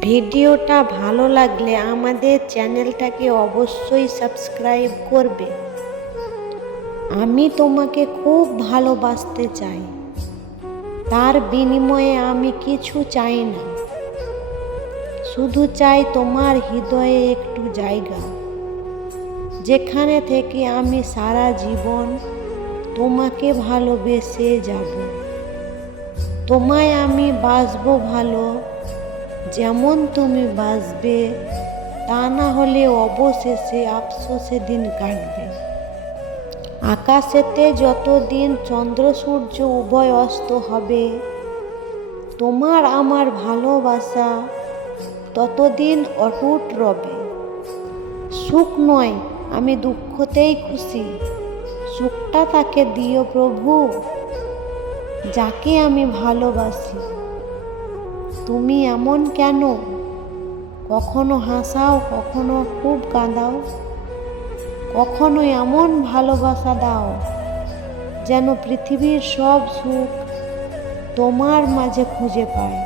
ভিডিওটা ভালো লাগলে আমাদের চ্যানেলটাকে অবশ্যই সাবস্ক্রাইব করবে। আমি তোমাকে খুব ভালোবাসতে চাই, তার বিনিময়ে আমি কিছু চাই না, শুধু চাই তোমার হৃদয়ে একটু জায়গা, যেখানে থেকে আমি সারা জীবন তোমাকে ভালোবেসে যাব। তোমায় আমি বাসবো ভালো, যেমন তুমি বাসবে, তা না হলে অবশেষে আফসোসে দিন কাটবে। আকাশেতে যতদিন চন্দ্র সূর্য উভয় অস্ত হবে, তোমার আমার ভালোবাসা ততদিন অটুট রবে। সুখ নয়, আমি দুঃখতেই খুশি, সুখটা তাকে দিও প্রভু, যাকে আমি ভালোবাসি। তুমি এমন কেন? কখনো হাসাও, কখনো খুব কাঁদাও, কখনো এমন ভালোবাসা দাও যেন পৃথিবীর সব সুখ তোমার মাঝে খুঁজে পায়।